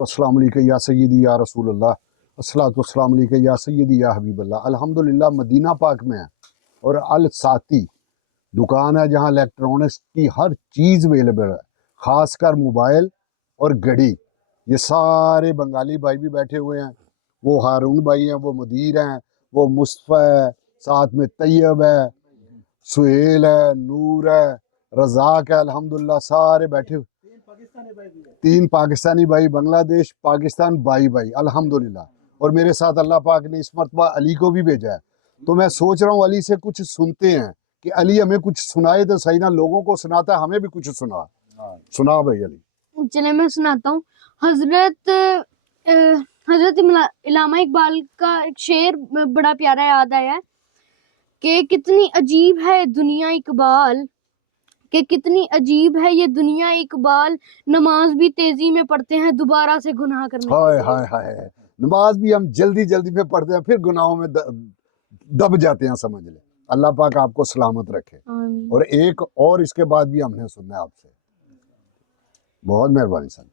अस्सलाम वालेकुम या सय्यदी या रसूल अल्लाह, अस्सलातु वस्सलाम अलैका या सय्यदी या हबीब अल्लाह। अल्हम्दुलिल्लाह मदीना पाक में है और अल साती दुकान है जहाँ इलेक्ट्रॉनिक्स की हर चीज़ अवेलेबल है, ख़ासकर मोबाइल और घड़ी। ये सारे बंगाली भाई भी बैठे हुए हैं, वो हारून भाई हैं, वो मुदीर हैं, वो मुस्तफ़ा है, साथ में तैयब है, सुहेल है, नूर है, रज़ाक है, अल्हम्दुलिल्लाह सारे बैठे हुए। 3 पाकिस्तानी भाई, बांग्लादेश पाकिस्तान भाई अल्हम्दुलिल्लाह। और मेरे साथ अल्लाह पाक ने इस मरतबा अली को भी भेजा है, तो मैं सोच रहा हूँ अली से कुछ सुनते हैं कि अली हमें कुछ सुनाए तो सही ना, लोगों को सुनाता है, हमें भी कुछ सुना भाई अली। चले मैं सुनाता हूँ। हजरत इल्लामा इकबाल का एक शेर बड़ा प्यारा याद आया है कि कितनी अजीब है दुनिया इकबाल, कि कितनी अजीब है ये दुनिया इकबाल, नमाज भी तेजी में पढ़ते हैं दोबारा से गुनाह करने हाय के हाय हाय, नमाज भी हम जल्दी जल्दी में पढ़ते हैं, फिर गुनाहों में दब जाते हैं, समझ ले। अल्लाह पाक आपको सलामत रखे। आमीन। और एक और इसके बाद भी हमने सुनना है आपसे। बहुत मेहरबानी सर।